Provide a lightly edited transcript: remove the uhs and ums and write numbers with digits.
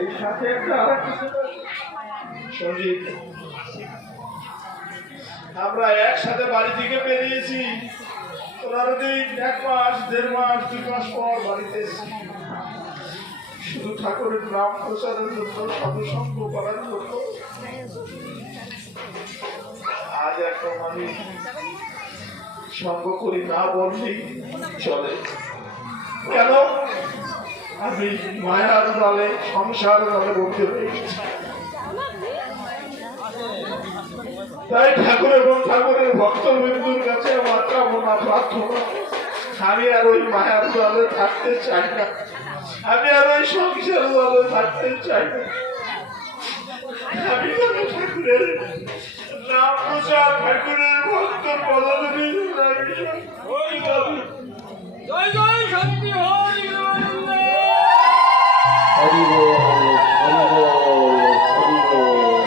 এই সাথে একটা সঞ্জিত, আমরা একসাথে বাড়ি থেকে বেরিয়েছি, 15 দিন, 1 মাস, 1.5 মাস, 2 মাস পর বাড়িতে এসেছি শুধু ঠাকুরের নাম প্রচারের জন্য, সাধুসঙ্গ করার জন্য। আজ এখন আমি সঙ্গ করি না বললেই চলে। কেন? আমি মায়ার জালে, সংসার জালে বন্ধু হয়ে গেছি। তাই ঠাকুর এবং ঠাকুরের ভক্তবৃন্দুর কাছে আমার কামনা প্রার্থনা, আমি আর ওই মায়ার জালে থাকতে চাই না, আমি আর ওই সংসার জালে থাকতে চাই না। আমি যেন ঠাকুরের নাম প্রচার, ঠাকুরের ভক্ত পদবী, জয় জয় শান্তি হরি হরি বল, হরি বল, হরি বল।